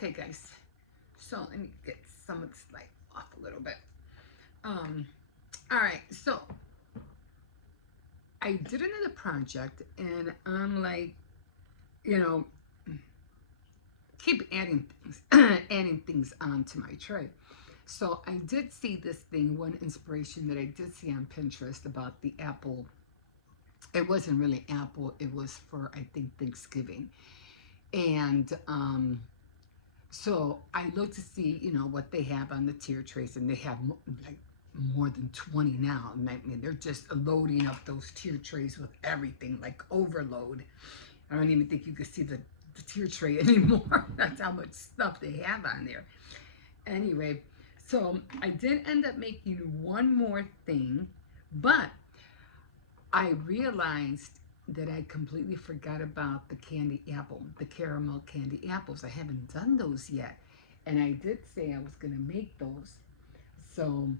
Okay, guys. So let me get some of this light off a little bit. All right. So I did another project, and I'm like, you know, keep adding things, adding things onto my tray. So I did see this thing, one inspiration that I did see on Pinterest about the apple. It wasn't really apple. It was for, I think, Thanksgiving. And so I looked to see, what they have on the tier trays, and they have like more than 20 now. And I mean, they're just loading up those tier trays with everything, like overload. I don't even think you could see the tier tray anymore. That's how much stuff they have on there. Anyway, so I did end up making one more thing, but I realized that I completely forgot about the candy apple, the caramel candy apples. I haven't done those yet. And I did say I was going to make those. So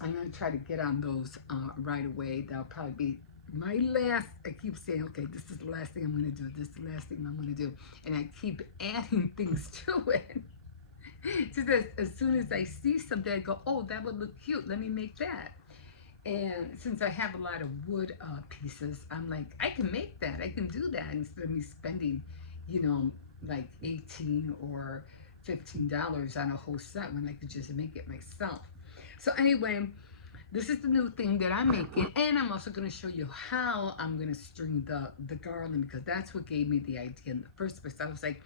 I'm going to try to get on those right away. That'll probably be my last. I keep saying, okay, this is the last thing I'm going to do. This is the last thing I'm going to do. And I keep adding things to it. Just as soon as I see something, I go, oh, that would look cute. Let me make that. And since I have a lot of wood pieces, I'm like, I can make that. I can do that instead of me spending, like 18 or $15 on a whole set when I could just make it myself. So anyway, this is the new thing that I'm making, and I'm also going to show you how I'm going to string the garland, because that's what gave me the idea in the first place. I was like,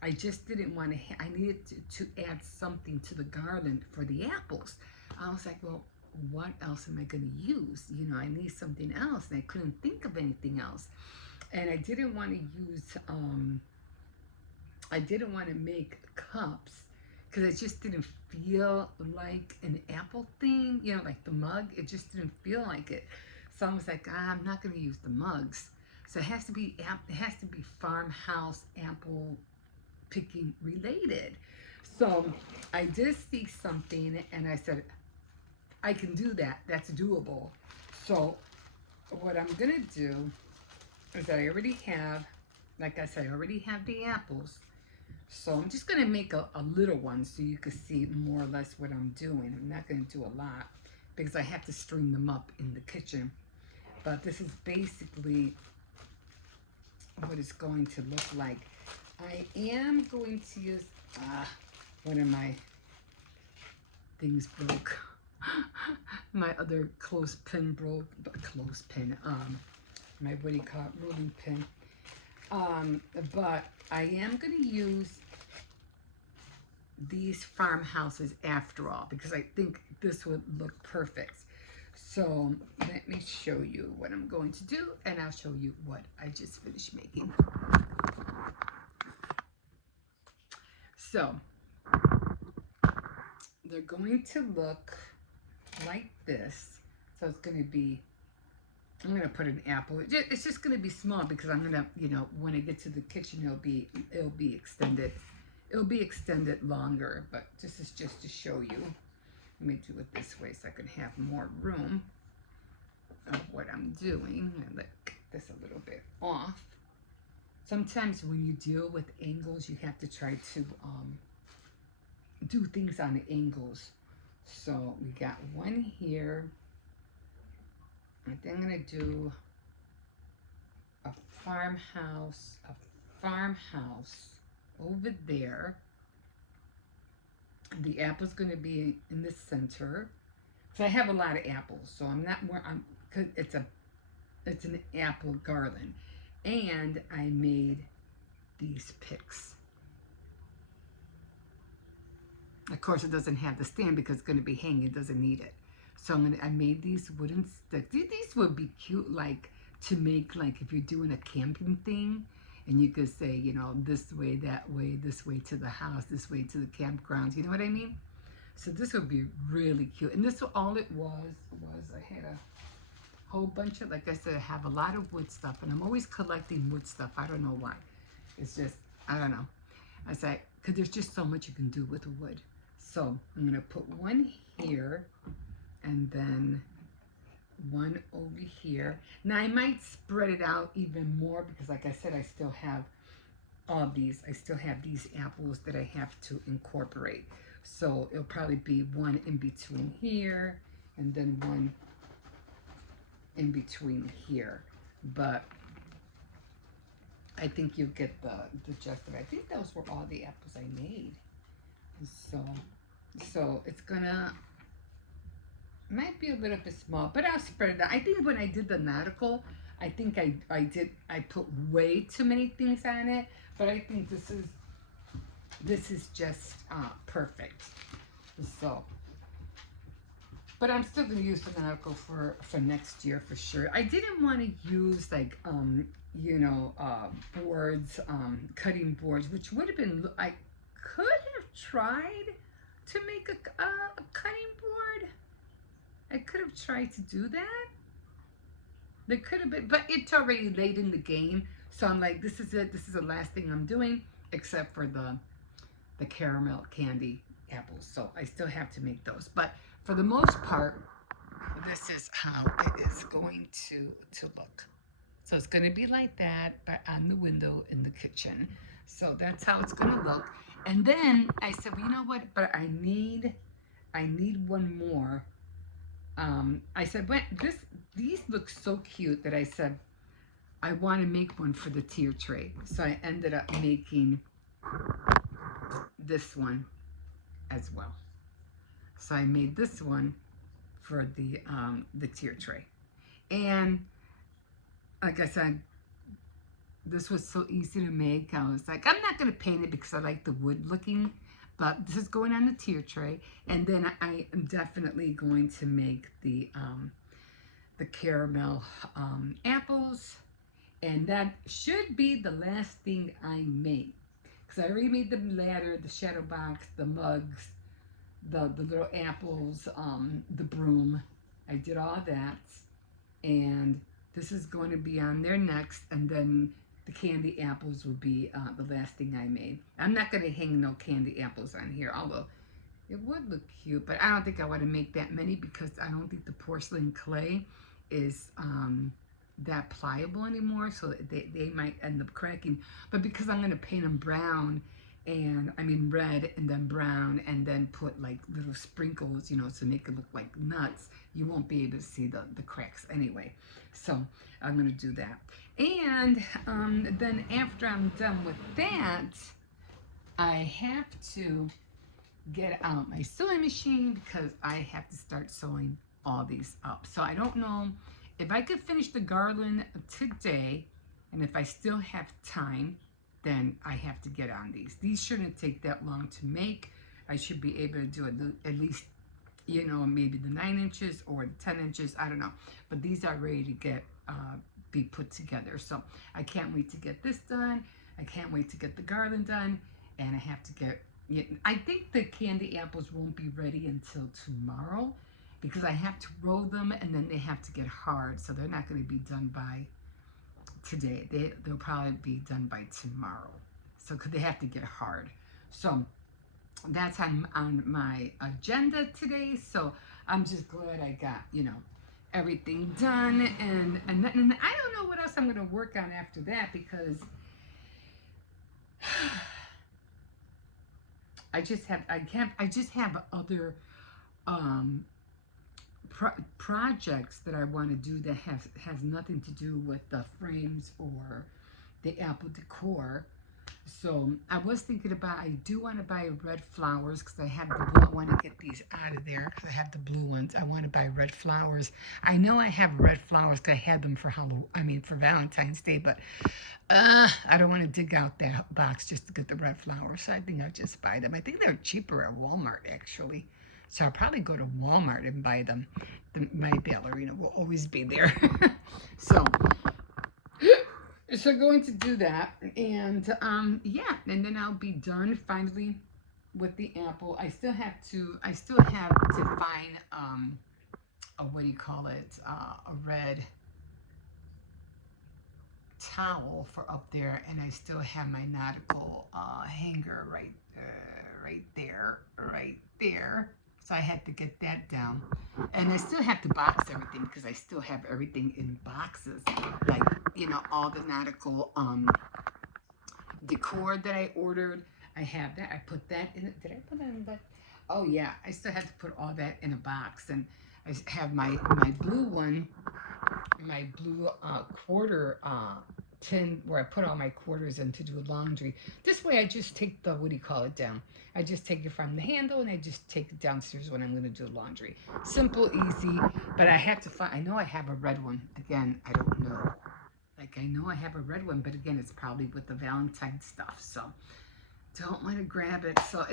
I just didn't want to. I needed to add something to the garland for the apples. I was like, well, what else am I going to use? I need something else, and I couldn't think of anything else. And I didn't want to use. I didn't want to make cups because it just didn't feel like an apple thing. Like the mug. It just didn't feel like it. So I was like, I'm not going to use the mugs. So it has to be. It has to be farmhouse apple picking related. So I did see something, and I said, I can do that. That's doable. So what I'm going to do is I already have, like I said, I already have the apples. So I'm just going to make a little one so you can see more or less what I'm doing. I'm not going to do a lot because I have to string them up in the kitchen. But this is basically what it's going to look like. I am going to use, one of my things broke. My other clothespin broke, my, what do you call it, rolling pin. But I am going to use these farmhouses after all, because I think this would look perfect. So let me show you what I'm going to do, and I'll show you what I just finished making. So they're going to look like this. So it's going to be, I'm going to put an apple. It's just going to be small because I'm going to, when I get to the kitchen, it'll be extended. It'll be extended longer, but this is just to show you. Let me do it this way so I can have more room of what I'm doing. I let this a little bit off. Sometimes when you deal with angles, you have to try to do things on the angles. So we got one here. I think I'm going to do a farmhouse over there. The apple's going to be in the center. So I have a lot of apples, so I'm not where I'm, cause it's an apple garland. And I made these picks. Of course, it doesn't have the stand because it's going to be hanging. It doesn't need it. So I made these wooden sticks. These would be cute, like to make, like if you're doing a camping thing, and you could say, this way, that way, this way to the house, this way to the campgrounds. You know what I mean? So this would be really cute. And this, all it was I had a whole bunch of, like I said, I have a lot of wood stuff, and I'm always collecting wood stuff. I don't know why. It's just, I don't know. I say, because there's just so much you can do with wood. So I'm going to put one here, and then one over here. Now I might spread it out even more because, like I said, I still have all these. I still have these apples that I have to incorporate. So it'll probably be one in between here and then one in between here. But I think you'll get the gist of it. I think those were all the apples I made. So it's gonna, might be a little bit small, but I'll spread it out. I think when I did the nautical, I think I put way too many things on it, but I think this is just perfect. So, but I'm still gonna use the nautical for next year for sure. I didn't want to use like you know, boards, cutting boards, which would have been, I could have tried to make a cutting board. I could have tried to do that. There could have been, but it's already late in the game. So I'm like, this is it. This is the last thing I'm doing, except for the caramel candy apples. So I still have to make those. But for the most part, this is how it is going to look. So it's going to be like that, but on the window in the kitchen. So that's how it's going to look. And then I said, well, you know what? But I need one more. I said, well, these look so cute that I said, I want to make one for the tier tray. So I ended up making this one as well. So I made this one for the tier tray. And like I said, this was so easy to make. I was like, I'm not going to paint it because I like the wood looking, but this is going on the tier tray. And then I am definitely going to make the caramel apples. And that should be the last thing I make. Because I already made the ladder, the shadow box, the mugs, the little apples, the broom. I did all that. And this is going to be on there next. And then the candy apples will be the last thing I made. I'm not going to hang no candy apples on here, although it would look cute. But I don't think I want to make that many because I don't think the porcelain clay is that pliable anymore. So they might end up cracking. But because I'm going to paint them brown, and I mean red and then brown, and then put like little sprinkles, you know, to make it look like nuts, you won't be able to see the cracks anyway. So I'm going to do that. And then after I'm done with that, I have to get out my sewing machine because I have to start sewing all these up. So I don't know if I could finish the garland today, and if I still have time, then I have to get on these. These shouldn't take that long to make. I should be able to do it at least, you know, maybe the 9 inches or the 10 inches, I don't know. But these are ready to get be put together. So I can't wait to get this done. I can't wait to get the garland done. And I have to get, I think the candy apples won't be ready until tomorrow because I have to roll them and then they have to get hard. So they're not going to be done by today. They'll probably be done by tomorrow. So because they have to get hard. So that's on my agenda today. So I'm just glad I got, you know, everything done. And I don't know what else I'm going to work on after that because I just have other projects that I want to do that has nothing to do with the frames or the apple decor. So I was thinking about, I do want to buy red flowers because I have the blue. I want to get these out of there because I have the blue ones. I want to buy red flowers. I know I have red flowers because I had them for for Valentine's Day, but I don't want to dig out that box just to get the red flowers. So I think I'll just buy them. I think they're cheaper at Walmart actually. So I'll probably go to Walmart and buy them. My ballerina will always be there. So going to do that, and yeah, and then I'll be done finally with the apple. I still have to find what do you call it? A red towel for up there, and I still have my nautical hanger right there. So I had to get that down. And I still have to box everything because I still have everything in boxes. Like, you know, all the nautical decor that I ordered. I have that. I put that in it. Did I put that in the box? Oh yeah, I still have to put all that in a box. And I have my blue one, my blue quarter tin where I put all my quarters in to do laundry. This way I just take the, what do you call it, down. I just take it from the handle and I just take it downstairs when I'm going to do laundry. Simple, easy, but I have to find, I know I have a red one. Again, I don't know. Like, I know I have a red one, but again, it's probably with the Valentine stuff, so don't want to grab it. So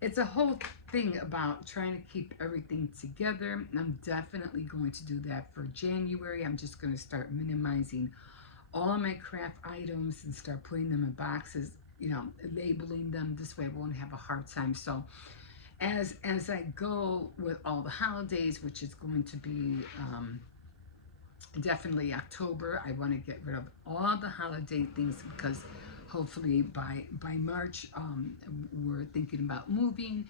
it's a whole thing about trying to keep everything together. I'm definitely going to do that for January. I'm just going to start minimizing all of my craft items and start putting them in boxes, you know, labeling them. This way I won't have a hard time. So as I go with all the holidays, which is going to be definitely October, I want to get rid of all the holiday things because hopefully by March we're thinking about moving.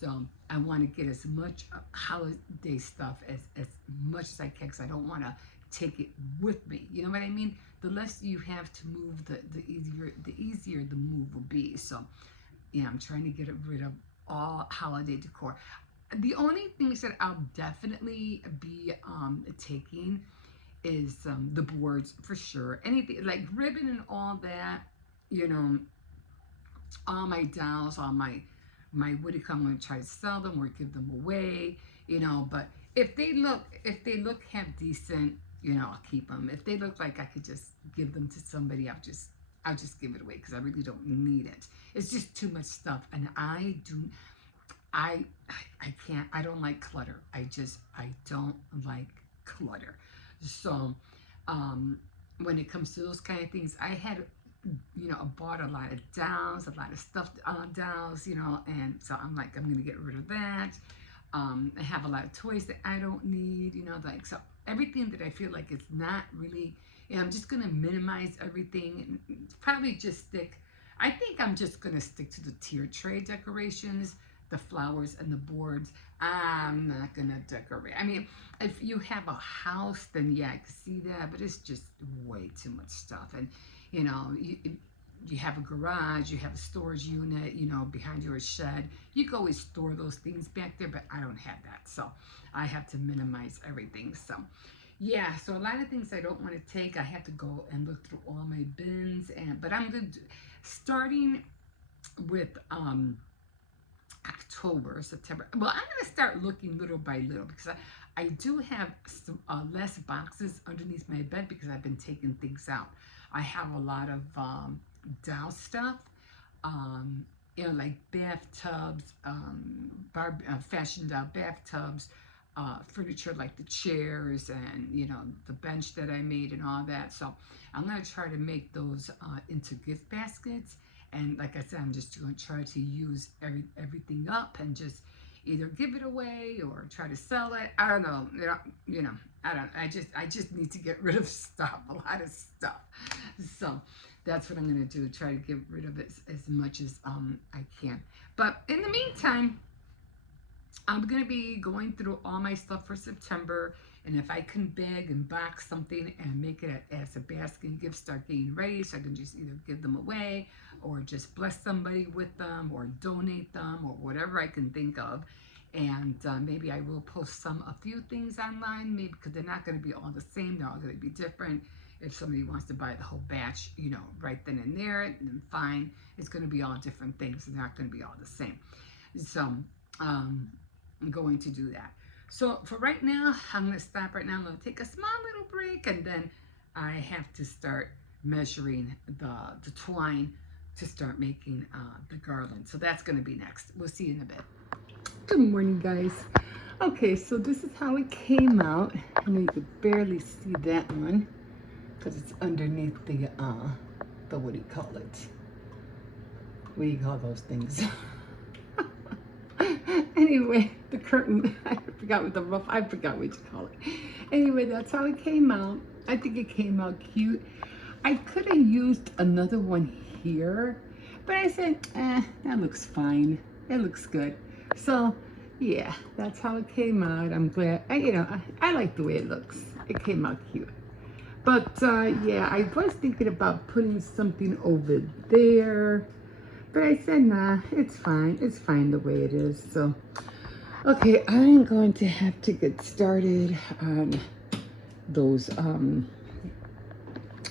So I want to get as much holiday stuff as much as I can because I don't want to take it with me. You know what I mean? The less you have to move, the easier the move will be. So yeah, I'm trying to get rid of all holiday decor. The only things that I'll definitely be taking is the boards for sure. Anything like ribbon and all that, you know, all my dolls, all my what do you call them? I'm gonna try to sell them or give them away, you know. But if they look half decent, you know, I'll keep them. If they look like I could just give them to somebody, I'll just give it away because I really don't need it. It's just too much stuff, and I can't. I don't like clutter. I don't like clutter. So when it comes to those kind of things, I had, you know, I bought a lot of dolls, a lot of stuffed dolls, you know, and so I'm like, I'm gonna get rid of that. I have a lot of toys that I don't need, you know, like, so everything that I feel like it's not really, you know, I'm just gonna minimize everything and probably just stick. I think I'm just gonna stick to the tier tray decorations, the flowers and the boards. I'm not gonna decorate. I mean, if you have a house, then yeah, I can see that, but it's just way too much stuff. And you know, you have a garage, you have a storage unit, you know, behind your shed. You can always store those things back there, but I don't have that, so I have to minimize everything. So yeah, so a lot of things I don't want to take. I have to go and look through all my bins, but I'm gonna starting with October, September. Well, I'm going to start looking little by little because I do have some, less boxes underneath my bed because I've been taking things out. I have a lot of doll stuff, you know, like bathtubs, fashion doll bathtubs, furniture like the chairs and, you know, the bench that I made and all that. So I'm going to try to make those into gift baskets. And like I said, I'm just going to try to use everything up and just either give it away or try to sell it. I don't know. You know, I don't. I just need to get rid of stuff, a lot of stuff. So that's what I'm going to do. Try to get rid of it as much as I can. But in the meantime, I'm going to be going through all my stuff for September. And if I can bag and box something and make it as a basket and gift, start getting ready, so I can just either give them away or just bless somebody with them or donate them or whatever I can think of. And maybe I will post a few things online, maybe because they're not going to be all the same. They're all going to be different. If somebody wants to buy the whole batch, you know, right then and there, then fine. It's going to be all different things. They're not going to be all the same. So I'm going to do that. So for right now, I'm going to stop right now. I'm going to take a small little break, and then I have to start measuring the twine to start making the garland. So that's going to be next. We'll see you in a bit. Good morning, guys. Okay, so this is how it came out. I know you could barely see that one because it's underneath the what do you call it? What do you call those things? Anyway, the curtain, I forgot what you call it. Anyway, that's how it came out. I think it came out cute. I could have used another one here, but I said, that looks fine. It looks good. So, yeah, that's how it came out. I'm glad, I like the way it looks. It came out cute. But yeah, I was thinking about putting something over there. But I said, nah, it's fine. It's fine the way it is. So, okay, I'm going to have to get started on those.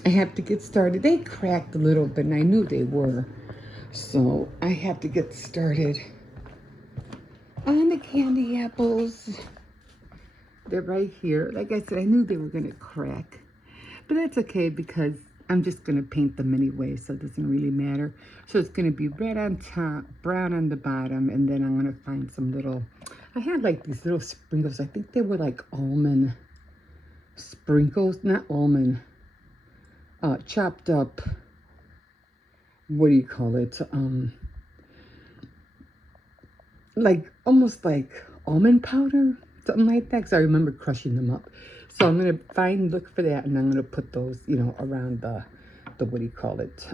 I have to get started. They cracked a little bit, and I knew they were. So, I have to get started on the candy apples. They're right here. Like I said, I knew they were going to crack. But that's okay because I'm just going to paint them anyway, so it doesn't really matter. So it's going to be red on top, brown on the bottom, and then I'm going to find some little... I had like these little sprinkles. I think they were like almond sprinkles, not almond, chopped up, what do you call it? Like almost like almond powder, something like that, because I remember crushing them up. So I'm going to look for that, and I'm going to put those, you know, around the what do you call it?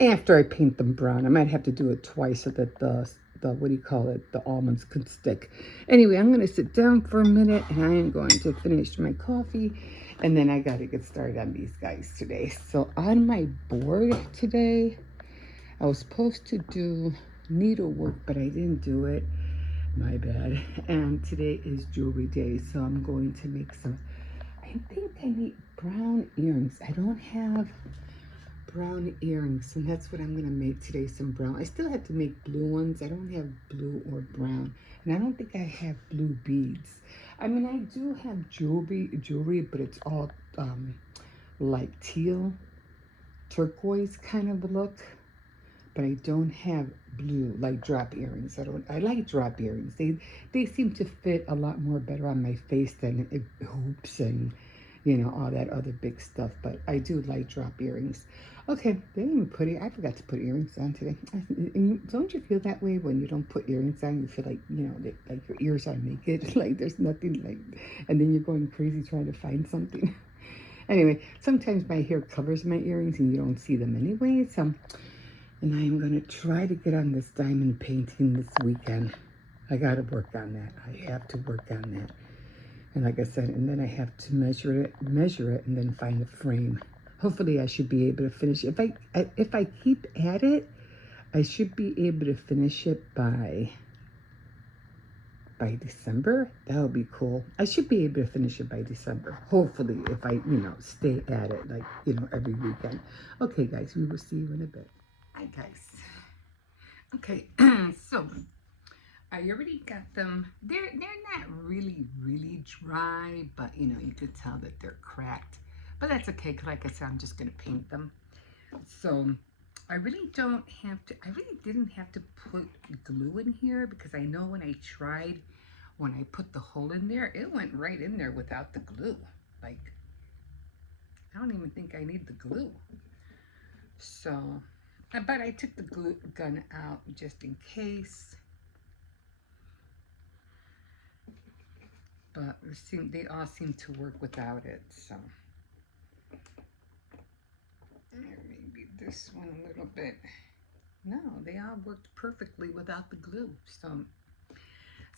After I paint them brown. I might have to do it twice so that the what do you call it? The almonds can stick. Anyway, I'm going to sit down for a minute, and I am going to finish my coffee, and then I got to get started on these guys today. So on my board today, I was supposed to do needlework, but I didn't do it. My bad. And today is jewelry day, so I'm going to make some... I think I need brown earrings. I don't have brown earrings, and that's what I'm going to make today, some brown. I still have to make blue ones. I don't have blue or brown, and I don't think I have blue beads. I mean, I do have jewelry, but it's all like teal, turquoise kind of look. But I don't have blue, like drop earrings. I like drop earrings. They seem to fit a lot more better on my face than hoops and, you know, all that other big stuff. But I do like drop earrings. Okay, they didn't even I forgot to put earrings on today. And don't you feel that way when you don't put earrings on? You feel like, you know, like your ears are naked. Like there's nothing like, and then you're going crazy trying to find something. Anyway, sometimes my hair covers my earrings and you don't see them anyway. So... And I am going to try to get on this diamond painting this weekend. I got to work on that. I have to work on that. And like I said, and then I have to measure it, and then find the frame. Hopefully I should be able to finish it. If I keep at it, I should be able to finish it by December. That would be cool. I should be able to finish it by December. Hopefully, if I, you know, stay at it, like, you know, every weekend. Okay, guys, we will see you in a bit. Hi guys. Okay, so I already got them. They're not really dry, but you know, you could tell that they're cracked. But that's okay, because like I said, I'm just gonna paint them. So I really didn't have to put glue in here, because I know when I put the hole in there, it went right in there without the glue. Like, I don't even think I need the glue. So, but I took the glue gun out just in case. But they all seem to work without it. So, maybe this one a little bit. No, they all worked perfectly without the glue. So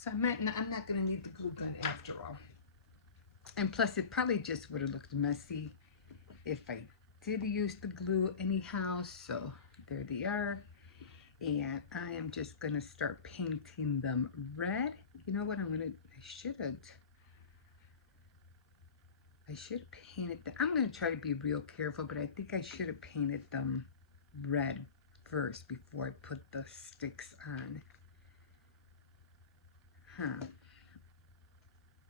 I'm not going to need the glue gun after all. And plus, it probably just would have looked messy if I did use the glue anyhow. So there they are. And I am just going to start painting them red. You know what? I should have painted them. I'm going to try to be real careful, but I think I should have painted them red first before I put the sticks on.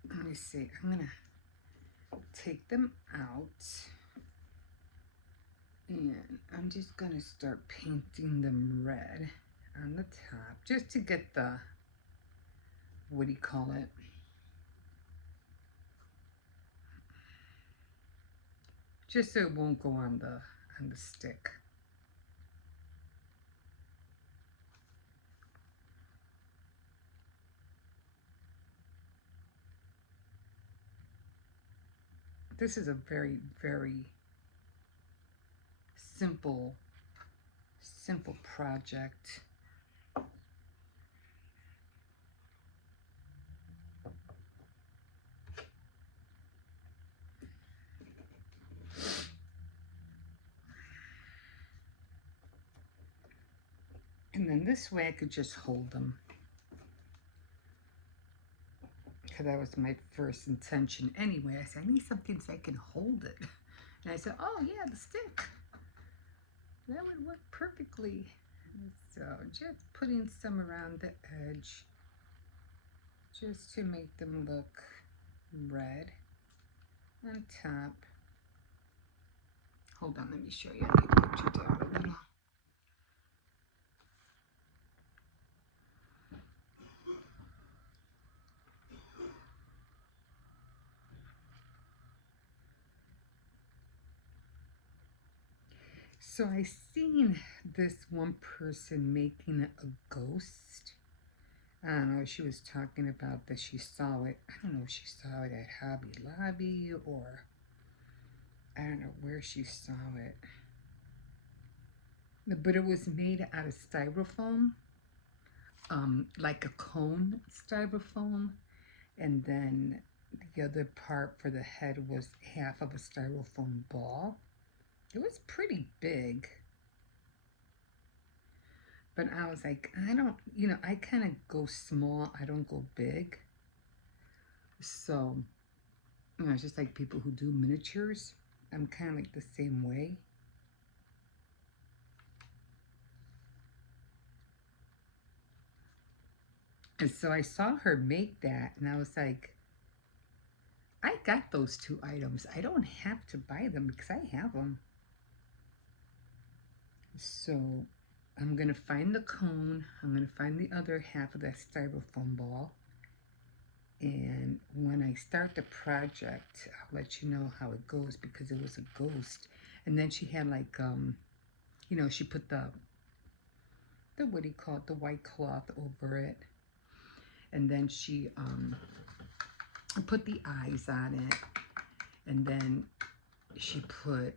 Let me see. I'm going to take them out. And I'm just going to start painting them red on the top, just to get the, what do you call it? Just so it won't go on the stick. This is a very, very simple project. And then this way I could just hold them. Because that was my first intention anyway. I said, I need something so I can hold it. And I said, oh yeah, the stick. That would work perfectly. So just putting some around the edge just to make them look red on top. Hold on, let me show you. I can put you down a little. So I seen this one person making a ghost. I don't know, she was talking about that she saw it. I don't know if she saw it at Hobby Lobby or I don't know where she saw it. But it was made out of styrofoam, like a cone styrofoam. And then the other part for the head was half of a styrofoam ball. It was pretty big. But I was like, I don't, I kind of go small. I don't go big. So, it's just like people who do miniatures. I'm kind of like the same way. And so I saw her make that, and I was like, I got those two items. I don't have to buy them because I have them. So I'm going to find the cone. I'm going to find the other half of that styrofoam ball. And when I start the project, I'll let you know how it goes because it was a ghost. And then she had like, she put the what do you call it, the white cloth over it. And then she put the eyes on it. And then she put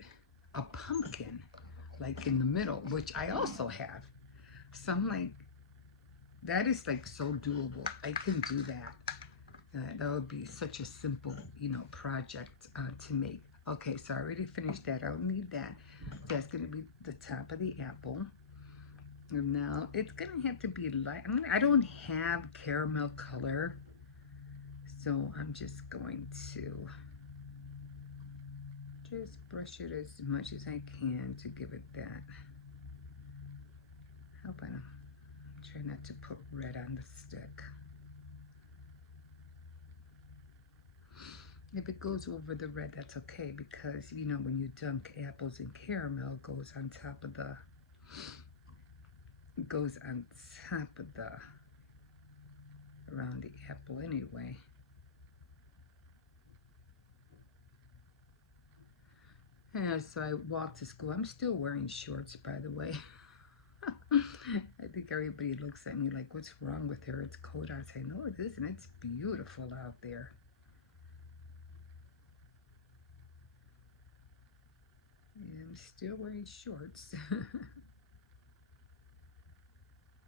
a pumpkin like in the middle, which I also have. So I'm like, that is like so doable. I can do that. That would be such a simple, project to make. Okay, so I already finished that. I don't need that. That's going to be the top of the apple. And now it's going to have to be light. I don't have caramel color, so I'm just going to just brush it as much as I can to give it that. Hope I don't try not to put red on the stick. If it goes over the red, that's okay because, when you dunk apples in caramel, it goes on top of the, around the apple anyway. Yeah, so I walked to school. I'm still wearing shorts, by the way. I think everybody looks at me like, what's wrong with her? It's cold out. I say, no, it isn't. It's beautiful out there. And I'm still wearing shorts.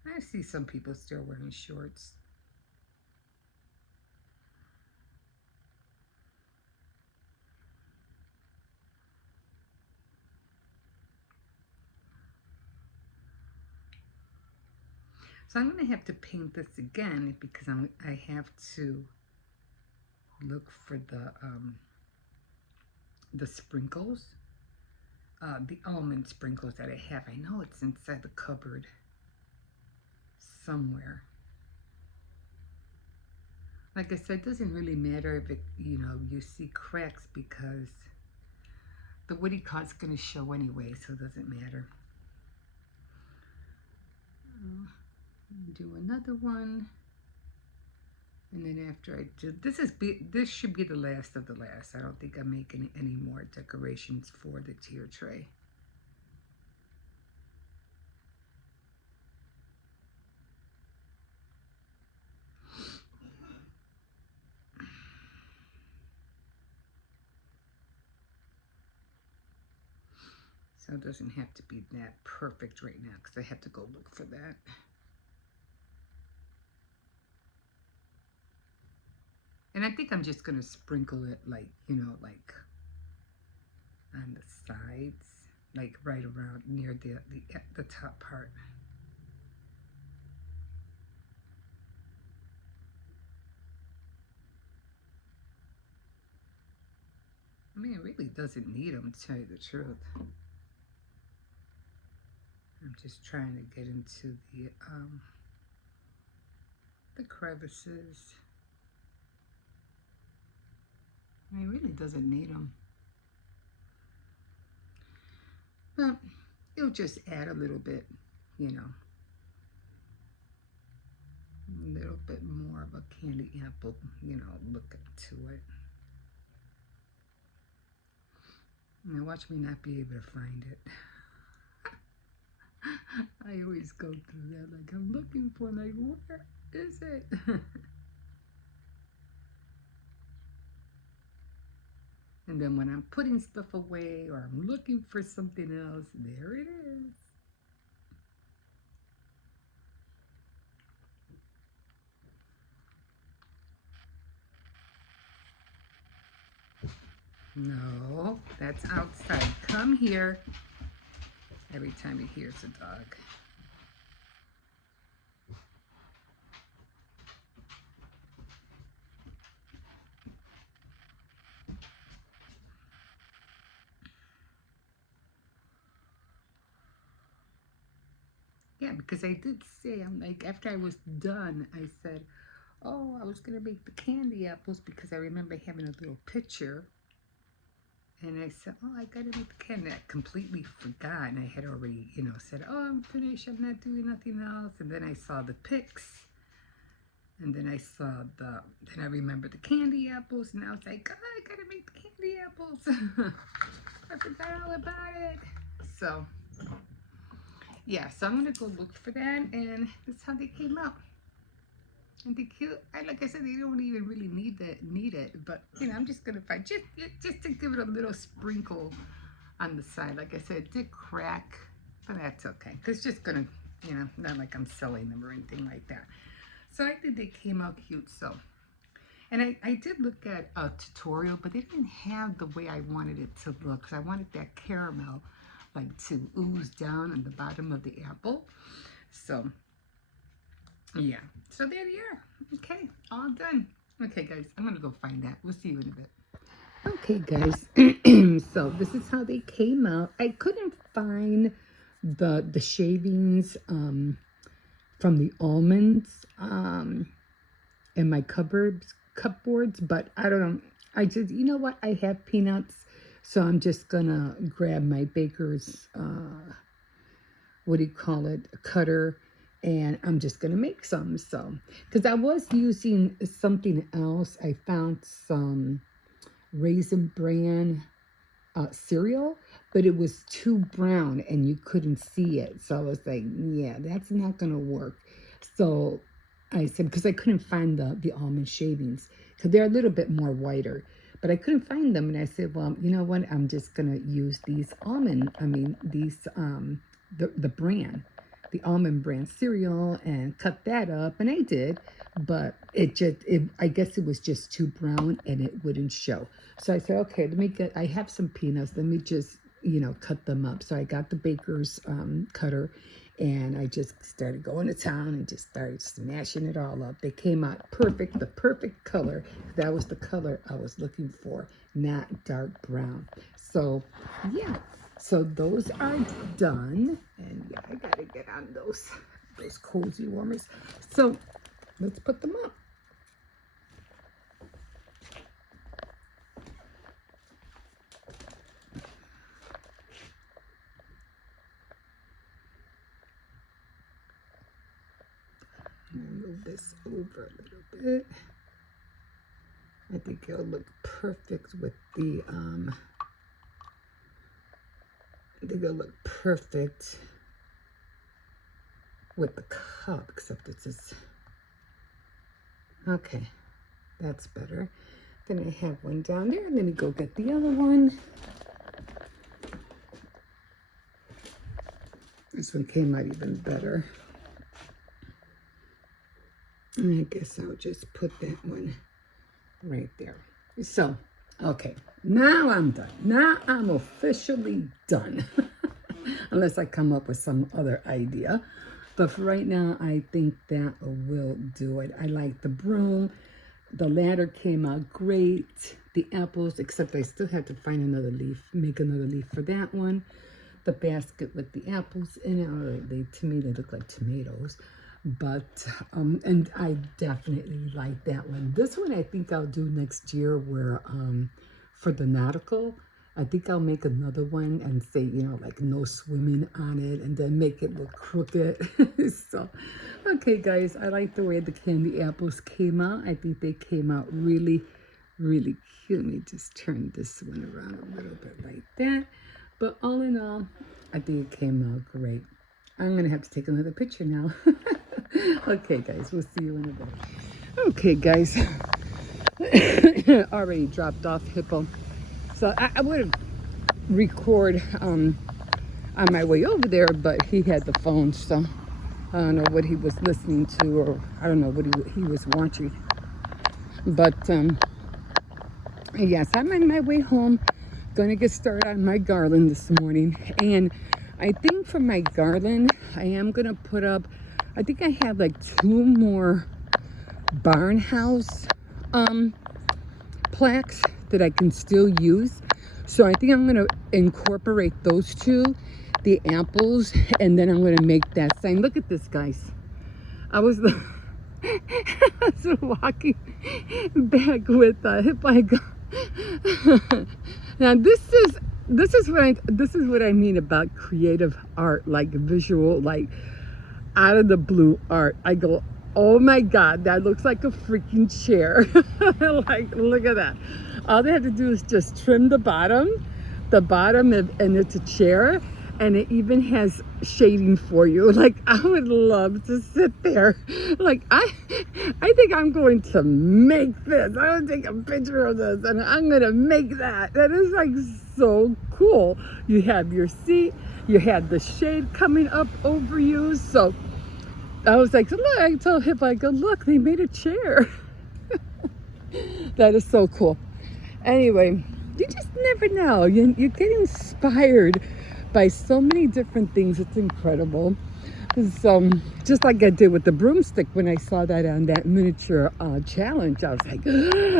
I see some people still wearing shorts. So I'm going to have to paint this again because I have to look for the sprinkles, the almond sprinkles that I have. I know it's inside the cupboard somewhere. Like I said, it doesn't really matter if it, you see cracks because the woody card's going to show anyway, so it doesn't matter. Do another one, and then after I do this should be the last of the last. I don't think I'm making any more decorations for the tier tray. So it doesn't have to be that perfect right now because I have to go look for that. And I think I'm just going to sprinkle it like, like on the sides, like right around near the top part. really doesn't need them, to tell you the truth. I'm just trying to get into the crevices. It really doesn't need them. But it'll just add a little bit, you know, a little bit more of a candy apple, you know, look to it. Now watch me not be able to find it. I always go through that, like I'm looking for, like, where is it? And then when I'm putting stuff away or I'm looking for something else, there it is. No, that's outside. Come here. Every time he hears a dog. Yeah, because I did say, I'm like, after I was done, I said, oh, I was going to make the candy apples because I remember having a little picture. And I said, oh, I got to make the candy. I completely forgot. And I had already, you know, said, oh, I'm finished. I'm not doing nothing else. And then I saw the pics. And then I saw then I remembered the candy apples. And I was like, oh, I got to make the candy apples. I forgot all about it. So, yeah, so I'm going to go look for that. And that's how they came out. And they're cute. Like I said, they don't even really need it. But, you know, I'm just going to find, just to give it a little sprinkle on the side. Like I said, it did crack, but that's okay. It's just going to, you know, not like I'm selling them or anything like that. So I think they came out cute, so. And I did look at a tutorial, but they didn't have the way I wanted it to look. Because I wanted that caramel, like, to ooze down on the bottom of the apple. So, yeah. So there you are. Okay, all done. Okay, guys, I'm going to go find that. We'll see you in a bit. Okay, guys. So this is how they came out. I couldn't find the shavings from the almonds in my cupboards, but I don't know. I just, you know what? I have peanuts, so I'm just gonna grab my baker's what do you call it, cutter, and I'm just gonna make some. So, because I was using something else, I found some Raisin Bran cereal, but it was too brown and you couldn't see it. So I was like, yeah, that's not gonna work. So I said, because I couldn't find the almond shavings, because they're a little bit more whiter, but I couldn't find them. And I said, well, you know what, I'm just gonna use these the bran, the almond bran cereal, and cut that up. And I did, but I guess it was just too brown and it wouldn't show. So I said, okay, I have some peanuts, let me just, you know, cut them up. So I got the baker's cutter, and I just started going to town and just started smashing it all up. They came out perfect, the perfect color. That was the color I was looking for, not dark brown. So yeah, so those are done. And yeah, I gotta get on those cozy warmers. So let's put them up. Move this over a little bit. I think it'll look perfect with the cup, except it's just, okay, that's better. Then I have one down there. Let me go get the other one. This one came out even better. And I guess I'll just put that one right there. So, okay, now I'm done. Now I'm officially done. Unless I come up with some other idea. But for right now, I think that will do it. I like the broom. The ladder came out great. The apples, except I still had to find another leaf, make another leaf for that one. The basket with the apples in it, to me, they look like tomatoes. But, and I definitely like that one. This one I think I'll do next year where, for the nautical, I think I'll make another one and say, you know, like no swimming on it, and then make it look crooked. So, okay, guys, I like the way the candy apples came out. I think they came out really, really cute. Let me just turn this one around a little bit like that. But all in all, I think it came out great. I'm going to have to take another picture now. Okay, guys, we'll see you in a bit. Okay, guys, already dropped off Hippo. So I would record on my way over there, but he had the phone, so I don't know what he was listening to, or I don't know what he was watching. But yes, I'm on my way home. Going to get started on my garland this morning. And I think for my garland, I am going to put up, I think I have like 2 more barn house plaques that I can still use. So I think I'm going to incorporate those 2, the apples, and then I'm going to make that sign. Look at this, guys. I was walking back with Hippo. Now this is what I mean about creative art, like visual, like out of the blue art. I go, oh my God, that looks like a freaking chair. Like, look at that. All they have to do is just trim the bottom, and it's a chair, and it even has shading for you. Like, I would love to sit there. Like, I think I'm going to make this. I'm going to take a picture of this, and I'm going to make that. That is like so cool. You have your seat, you had the shade coming up over you. So I was like, look, I told him, I go, look, they made a chair. That is so cool. Anyway, you just never know. You get inspired by so many different things. It's incredible. So, just like I did with the broomstick when I saw that on that miniature challenge, I was like,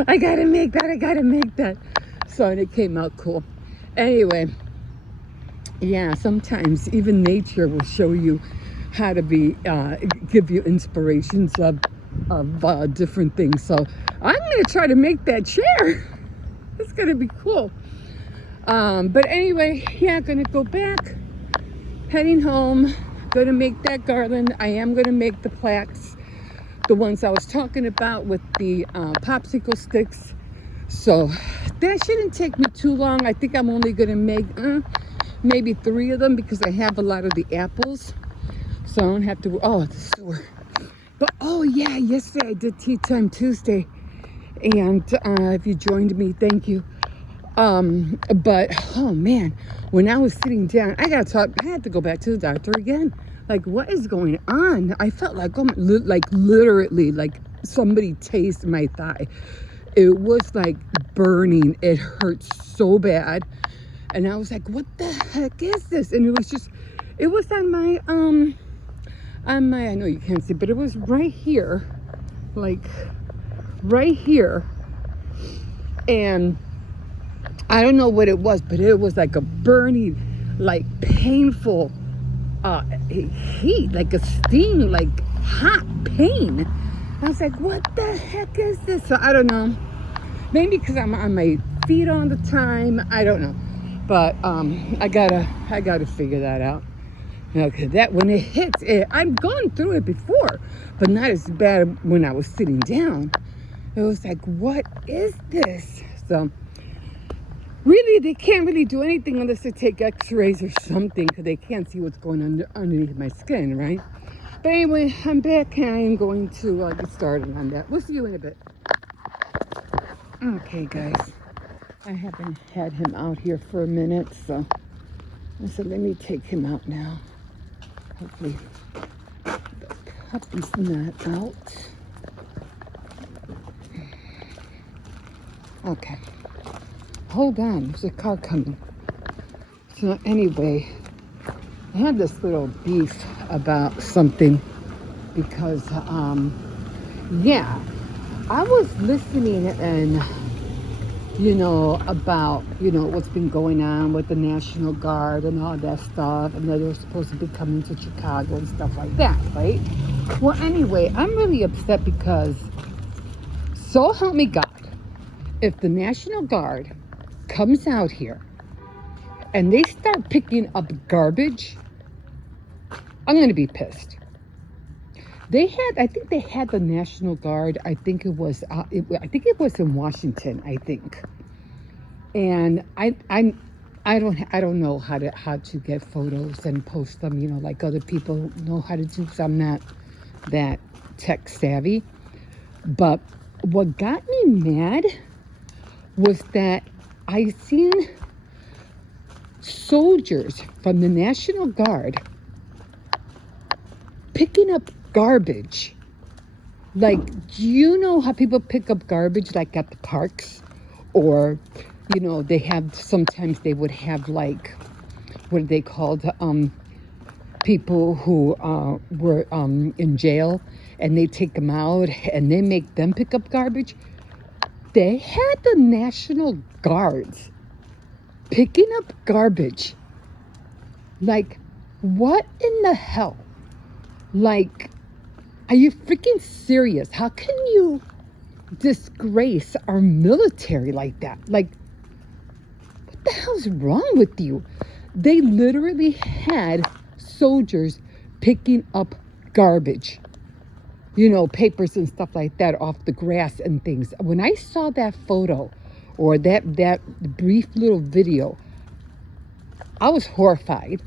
I gotta make that. So, and it came out cool. Anyway, yeah, sometimes even nature will show you how to be, give you inspirations of different things. So, I'm gonna try to make that chair. It's gonna be cool. But anyway, yeah, gonna go back, heading home, gonna make that garland. I am gonna make the plaques, the ones I was talking about with the popsicle sticks. So that shouldn't take me too long. I think I'm only gonna make maybe 3 of them because I have a lot of the apples. So I don't have to, the store. But oh yeah, yesterday I did Tea Time Tuesday. And if you joined me, thank you. But oh man, when I was sitting down, I had to go back to the doctor again. Like, what is going on? I felt like, like literally, like somebody tasted my thigh. It was like burning. It hurt so bad. And I was like, what the heck is this? And it was on my, I know you can't see, but it was right here, like right here. And I don't know what it was, but it was like a burning, like painful heat, like a sting, like hot pain. I was like, what the heck is this? So I don't know. Maybe because I'm on my feet all the time. I don't know. But I gotta figure that out. Okay, that when it hits it, I've gone through it before, but not as bad when I was sitting down. It was like, what is this? So really, they can't really do anything unless they take x-rays or something, because they can't see what's going on underneath my skin, right? But anyway, I'm back and I am going to get started on that. We'll see you in a bit. Okay, guys. I haven't had him out here for a minute, so I said, let me take him out now. Hopefully the puppy's not out. Okay. Hold on, there's a car coming. So anyway, I had this little beef about something because, yeah. I was listening and, about, what's been going on with the National Guard and all that stuff, and that they're supposed to be coming to Chicago and stuff like that, right? Well, anyway, I'm really upset because, so help me God, if the National Guard comes out here and they start picking up garbage, I'm going to be pissed. I think they had the National Guard. I think it was in Washington. I think, and I don't know how to get photos and post them. Like other people know how to do. Because I'm not that tech savvy. But what got me mad was that I seen soldiers from the National Guard picking up garbage. Like, do you know how people pick up garbage, like at the parks? Or, sometimes they would have, like, what are they called? People who were in jail, and they take them out and they make them pick up garbage. They had the National Guards picking up garbage. Like, what in the hell? Like, are you freaking serious? How can you disgrace our military like that? Like, what the hell's wrong with you? They literally had soldiers picking up garbage, papers and stuff like that off the grass and things. When I saw that photo or that brief little video, I was horrified.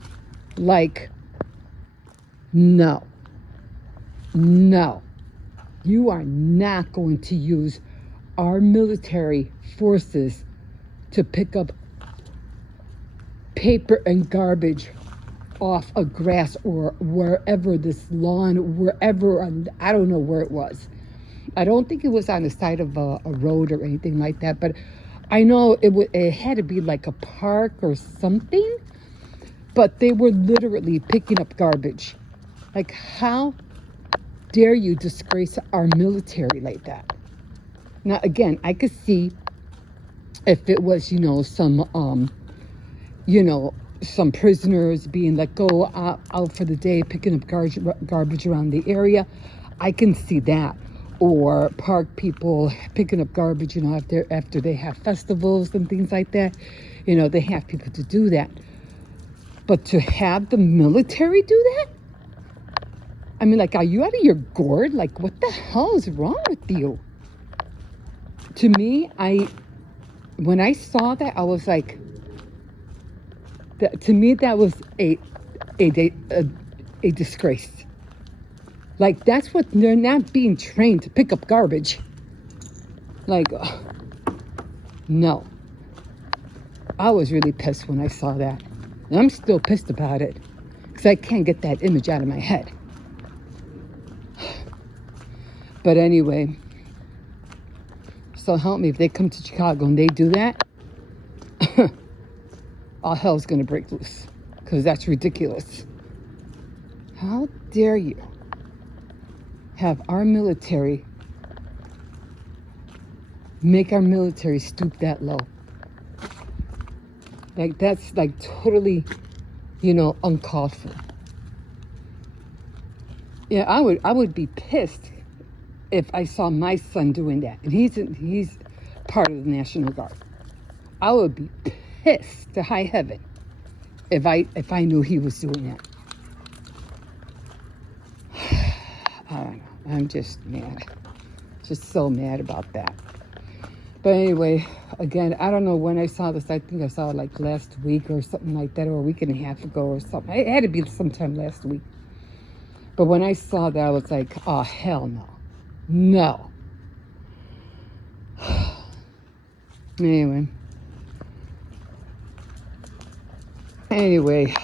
Like, no, you are not going to use our military forces to pick up paper and garbage off of grass or wherever this lawn, wherever, I don't know where it was. I don't think it was on the side of a road or anything like that, but I know it had to be like a park or something, but they were literally picking up garbage. Like, how dare you disgrace our military like that? Now, again, I could see if it was, some prisoners being let go out for the day, picking up garbage around the area. I can see that. Or park people picking up garbage, after they have festivals and things like that. They have people to do that. But to have the military do that? I mean, like, are you out of your gourd? Like, what the hell is wrong with you? To me, when I saw that, I was like, to me, that was a disgrace. Like, that's what, they're not being trained to pick up garbage. Like, no. I was really pissed when I saw that. And I'm still pissed about it. Because I can't get that image out of my head. But anyway, so help me, if they come to Chicago and they do that, all hell's going to break loose. Because that's ridiculous. How dare you have our military, make our military stoop that low? Like, that's like totally, uncalled for. Yeah, I would be pissed if I saw my son doing that, and he's part of the National Guard. I would be pissed to high heaven if I knew he was doing that. I don't know. I'm just mad. Just so mad about that. But anyway, again, I don't know when I saw this. I think I saw it like last week or something like that, or a week and a half ago or something. It had to be sometime last week. But when I saw that, I was like, oh, hell no. No. Anyway,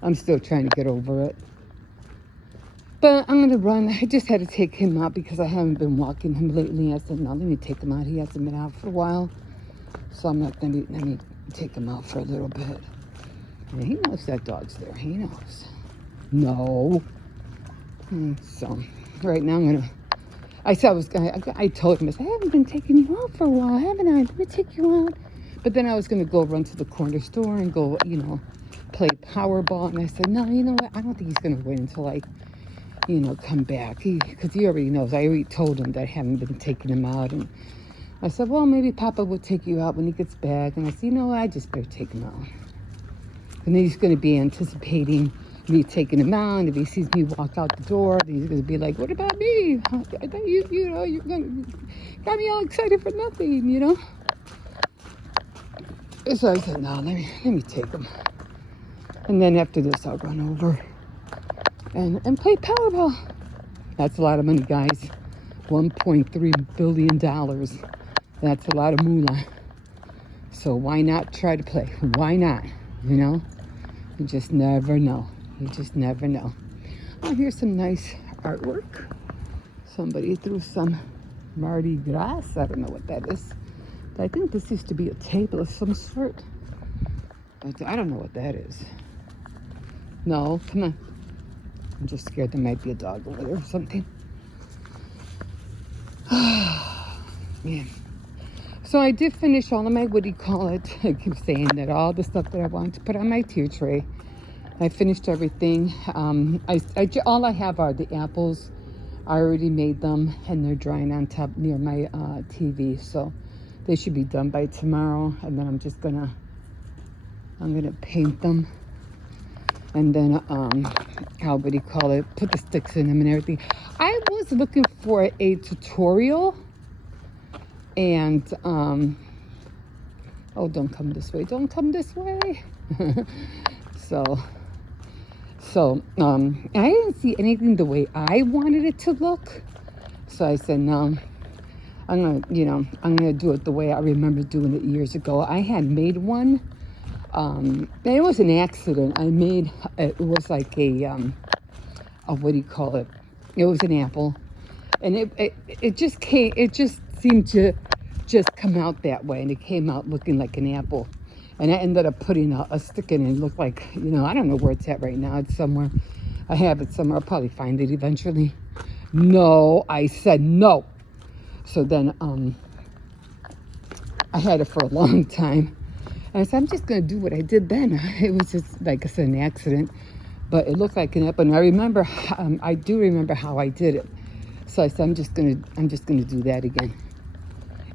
I'm still trying to get over it. But I'm going to run. I just had to take him out because I haven't been walking him lately. I said, no, let me take him out. He hasn't been out for a while. So I'm not going to, let me take him out for a little bit. And he knows that dog's there. He knows. No. So right now I said I told him, I said, I haven't been taking you out for a while, haven't I? Let me take you out. But then I was going to go run to the corner store and go, play Powerball. And I said, no, you know what? I don't think he's going to wait until I, come back. Because he already knows. I already told him that I haven't been taking him out. And I said, well, maybe Papa will take you out when he gets back. And I said, I just better take him out. And then he's going to be anticipating me taking him out. And if he sees me walk out the door, then he's going to be like, what about me? I thought you're going to got me all excited for nothing, So I said, no, let me take him. And then after this, I'll run over and play Powerball. That's a lot of money, guys. $1.3 billion. That's a lot of moolah. So why not try to play? Why not? You just never know. You just never know. Oh, here's some nice artwork. Somebody threw some Mardi Gras. I don't know what that is. I think this used to be a table of some sort. But I don't know what that is. No, come on. I'm just scared there might be a dog over there or something. Man. So I did finish all of my, I keep saying that, all the stuff that I wanted to put on my tier tray. I finished everything. All I have are the apples. I already made them, and they're drying on top near my TV. So they should be done by tomorrow. And then I'm gonna paint them. And then, put the sticks in them and everything. I was looking for a tutorial. And, oh, don't come this way. Don't come this way. So, I didn't see anything the way I wanted it to look. So I said, no, I'm going to do it the way I remember doing it years ago. I had made one. It was an accident. It was like a what do you call it? It was an apple. And it just seemed to just come out that way. And it came out looking like an apple. And I ended up putting a stick in it. It looked like, I don't know where it's at right now. It's somewhere. I have it somewhere. I'll probably find it eventually. No, I said no. So then I had it for a long time. And I said, I'm just going to do what I did then. It was just, like I said, an accident. But it looked like an apple. And I do remember how I did it. So I said, I'm just gonna do that again.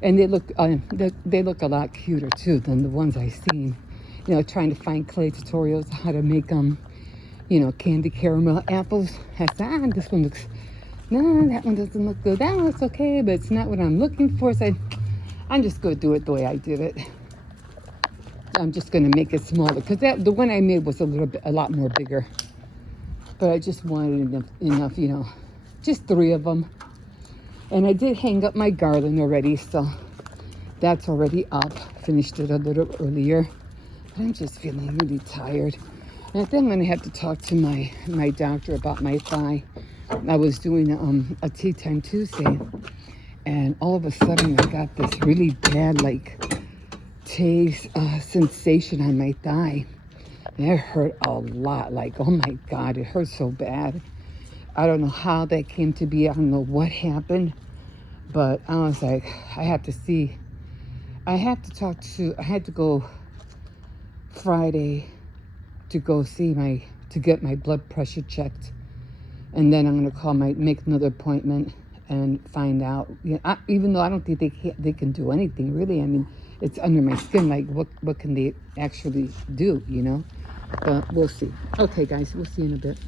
And they look a lot cuter too than the ones I seen. Trying to find clay tutorials how to make candy caramel apples. I said, this one looks, no, that one doesn't look good. That one looks okay, but it's not what I'm looking for. So I'm just gonna do it the way I did it. I'm just gonna make it smaller because the one I made was a lot more bigger. But I just wanted enough, just 3 of them. And I did hang up my garland already, so that's already up. Finished it a little earlier. But I'm just feeling really tired. And I think I'm going to have to talk to my doctor about my thigh. I was doing a Tea Time Tuesday, and all of a sudden I got this really bad, taste, sensation on my thigh. And it hurt a lot. Oh my God, it hurt so bad. I don't know how that came to be. I don't know what happened. But I was like, I have to go Friday to get my blood pressure checked. And then I'm going to make another appointment and find out. Even though I don't think they can do anything, really. I mean, it's under my skin. What can they actually do, But we'll see. Okay, guys, we'll see in a bit.